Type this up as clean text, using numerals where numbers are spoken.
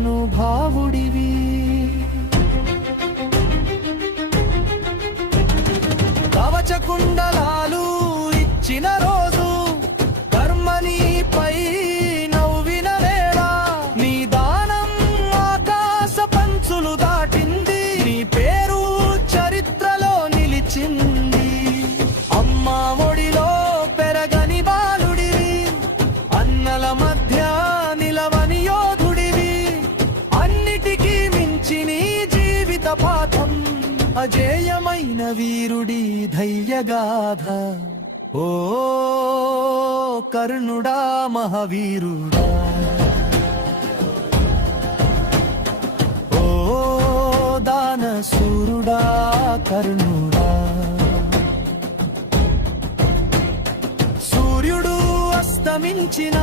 మహానుభావుడివి. కవచకుండలాలు ఇచ్చిన రోజు, కర్మనీపై నవ్విన వేళ, నీ దానం ఆకాశ పంచులు దాటింది, నీ పేరు చరిత్రలో నిలిచింది. అమ్మా ఒడిలో పెరగని బాలుడివి, అన్నల మధ్య నిలవని యోధుడివి, అన్నిటికీ మించి నీ జీవిత పాఠం, అజేయమైన వీరుడి ధైర్యగాథ. ఓ కర్ణుడా మహావీరుడా, ఓ దానశూరుడా కర్ణుడా. సూర్యుడు అస్తమించిన